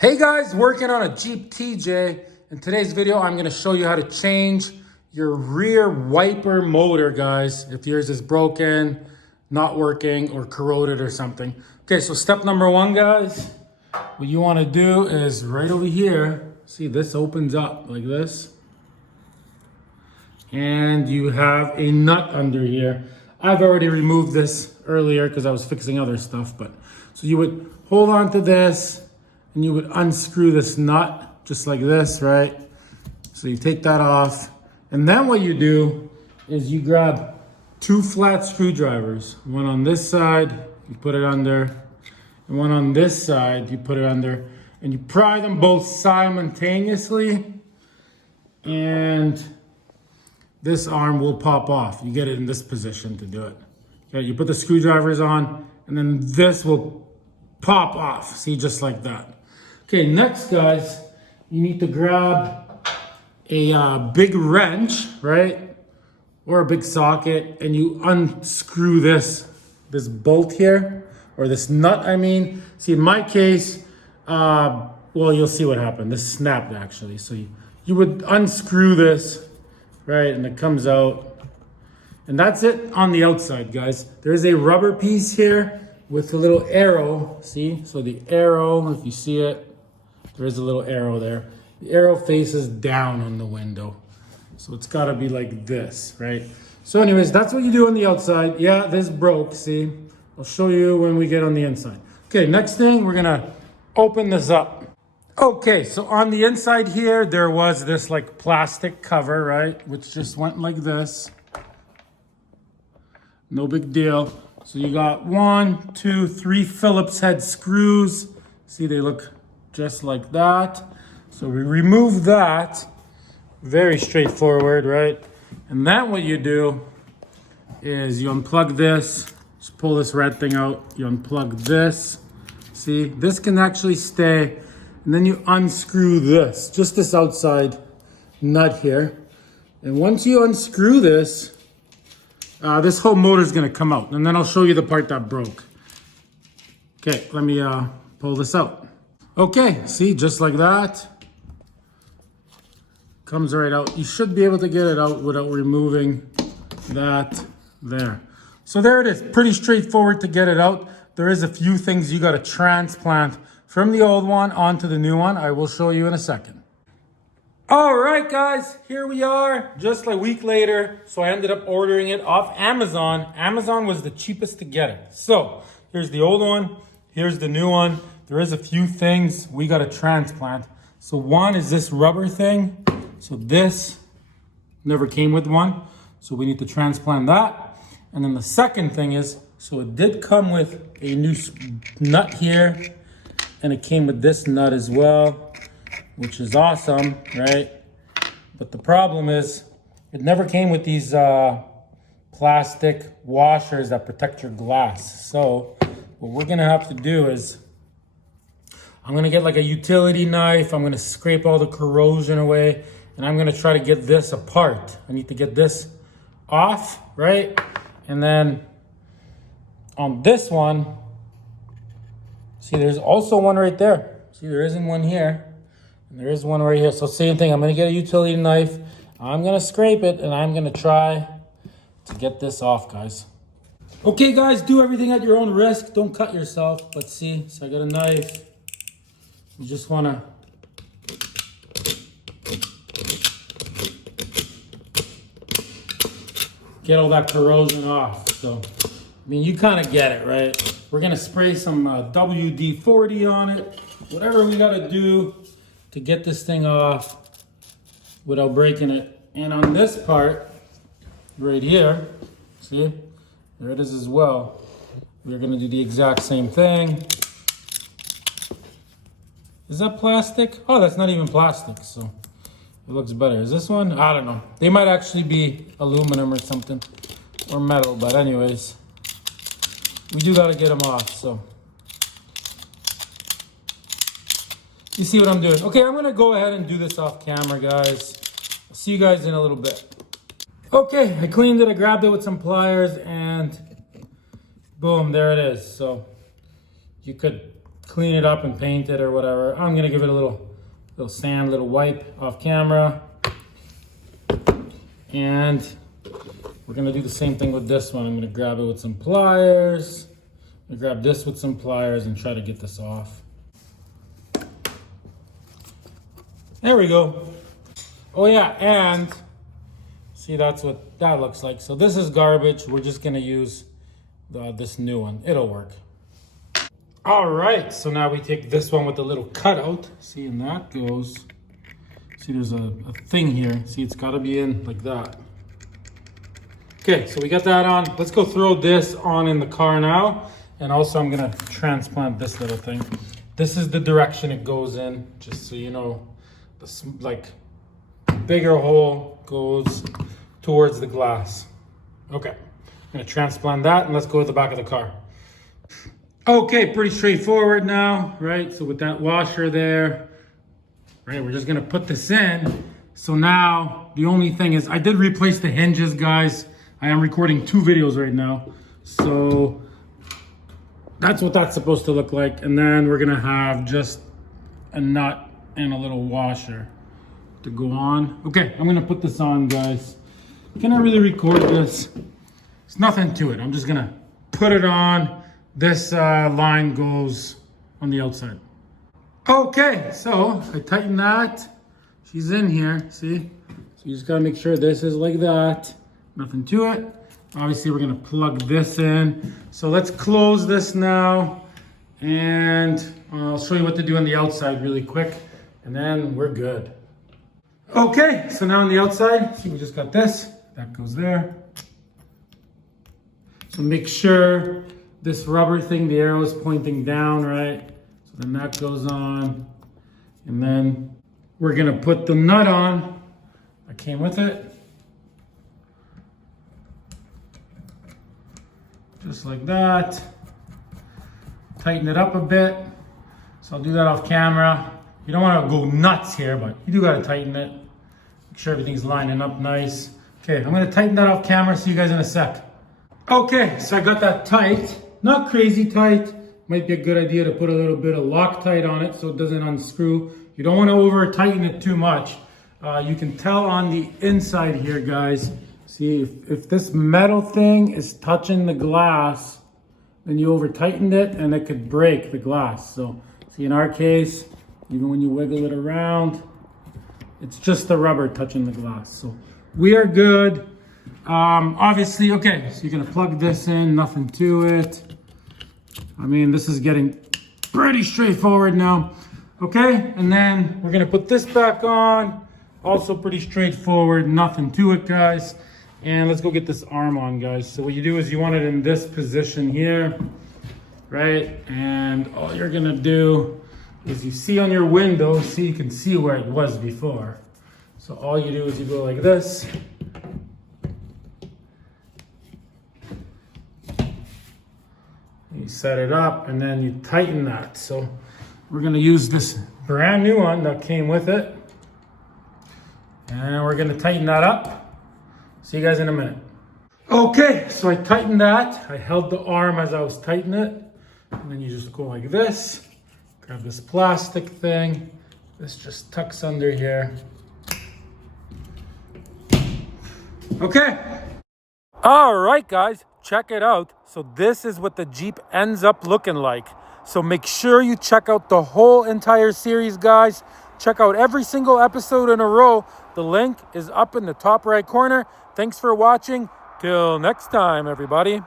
Hey guys, working on a Jeep TJ. In today's video, I'm gonna show you how to change your rear wiper motor, guys, if yours is broken, not working, or corroded or something. Okay, so step number one, guys, what you wanna do is right over here, see this opens up like this. And you have a nut under here. I've already removed this earlier because I was fixing other stuff, but so you would hold on to this and you would unscrew this nut just like this, right? So you take that off. And then what you do is you grab two flat screwdrivers. One on this side, you put it under, and one on this side, you put it under, and you pry them both simultaneously, and this arm will pop off. You get it in this position to do it. Okay, you put the screwdrivers on, and then this will pop off. See, just like that. Okay, next, guys, you need to grab a big wrench, right? Or a big socket, and you unscrew this bolt here, or this nut, I mean. See, in my case, well, you'll see what happened. This snapped, actually. So you would unscrew this, right, and it comes out. And that's it on the outside, guys. There's a rubber piece here with a little arrow, see? So the arrow, if you see it, there is a little arrow there. The arrow faces down on the window. So it's gotta be like this, right? So anyways, that's what you do on the outside. Yeah, this broke, see? I'll show you when we get on the inside. Okay, next thing, we're gonna open this up. Okay, so on the inside here, there was this like plastic cover, right? Which just went like this. No big deal. So you got 1, 2, 3 Phillips head screws. See, they look just like that. So we remove that. Very straightforward, right? And then what you do is you unplug this. Just pull this red thing out. You unplug this. See, this can actually stay. And then you unscrew this, just this outside nut here. And once you unscrew this, this whole motor is gonna come out. And then I'll show you the part that broke. Okay, let me pull this out. Okay, see, just like that. Comes right out. You should be able to get it out without removing that there. So there it is, pretty straightforward to get it out. There is a few things you gotta transplant from the old one onto the new one. I will show you in a second. All right, guys, here we are, just a week later. So I ended up ordering it off Amazon. Amazon was the cheapest to get it. So here's the old one, here's the new one. There is a few things we gotta transplant. So one is this rubber thing. So this never came with one. So we need to transplant that. And then the second thing is, so it did come with a new nut here, and it came with this nut as well, which is awesome, right? But the problem is, it never came with these plastic washers that protect your glass. So what we're gonna have to do is, I'm gonna get like a utility knife, I'm gonna scrape all the corrosion away, and I'm gonna try to get this apart. I need to get this off, right? And then on this one, see, there's also one right there. See, there isn't one here. And there is one right here. So same thing, I'm gonna get a utility knife. I'm gonna scrape it, and I'm gonna try to get this off, guys. Okay, guys, do everything at your own risk. Don't cut yourself. Let's see, so I got a knife. You just wanna get all that corrosion off. So, I mean, you kind of get it, right? We're gonna spray some WD-40 on it. Whatever we gotta do to get this thing off without breaking it. And on this part, right here, see? There it is as well. We're gonna do the exact same thing. Is that plastic? Oh, that's not even plastic, so it looks better. Is this one? I don't know. They might actually be aluminum or something, or metal, but anyways, we do gotta get them off, so. You see what I'm doing? Okay, I'm gonna go ahead and do this off camera, guys. I'll see you guys in a little bit. Okay, I cleaned it, I grabbed it with some pliers, and boom, there it is. So you could clean it up and paint it or whatever. I'm gonna give it a little sand, little wipe off camera. And we're gonna do the same thing with this one. I'm gonna grab it with some pliers. I'm gonna grab this with some pliers and try to get this off. There we go. Oh yeah, and see, that's what that looks like. So this is garbage. We're just gonna use this new one. It'll work. All right, so now we take this one with the little cutout. See, and that goes, see there's a thing here. See, it's gotta be in like that. Okay, so we got that on. Let's go throw this on in the car now. And also I'm gonna transplant this little thing. This is the direction it goes in, just so you know. This like bigger hole goes towards the glass. Okay, I'm gonna transplant that and let's go to the back of the car. Okay, pretty straightforward now, right? So with that washer there, right, we're just gonna put this in. So now the only thing is I did replace the hinges, guys. I am recording 2 videos right now. So that's what that's supposed to look like. And then we're gonna have just a nut and a little washer to go on. Okay, I'm gonna put this on, guys. Can I really record this? It's nothing to it. I'm just gonna put it on. This line goes on the outside. Okay, so I tighten that. She's in here, see? So you just gotta make sure this is like that. Nothing to it. Obviously, we're gonna plug this in. So let's close this now. And I'll show you what to do on the outside really quick. And then we're good. Okay, so now on the outside, see, we just got this. That goes there. So make sure this rubber thing, the arrow is pointing down, right? So then that goes on. And then we're gonna put the nut on. I came with it. Just like that. Tighten it up a bit. So I'll do that off camera. You don't want to go nuts here, but you do got to tighten it. Make sure everything's lining up nice. Okay, I'm going to tighten that off camera. See you guys in a sec. Okay, so I got that tight. Not crazy tight. Might be a good idea to put a little bit of Loctite on it so it doesn't unscrew. You don't want to over tighten it too much. You can tell on the inside here, guys. See, if this metal thing is touching the glass, then you over tightened it and it could break the glass. So see, in our case, even when you wiggle it around, it's just the rubber touching the glass. So we are good. Obviously, okay, so you're gonna plug this in, nothing to it. I mean, this is getting pretty straightforward now. Okay, and then we're gonna put this back on. Also pretty straightforward, nothing to it, guys. And let's go get this arm on, guys. So what you do is you want it in this position here, right? And all you're gonna do is you see on your window, see, you can see where it was before. So all you do is you go like this. You set it up and then you tighten that. So we're gonna use this brand new one that came with it. And we're gonna tighten that up. See you guys in a minute. Okay, so I tightened that. I held the arm as I was tightening it. And then you just go like this. Grab this plastic thing. This just tucks under here. Okay. All right, guys, check it out. So this is what the Jeep ends up looking like. So make sure you check out the whole entire series, guys. Check out every single episode in a row. The link is up in the top right corner. Thanks for watching. Till next time, everybody.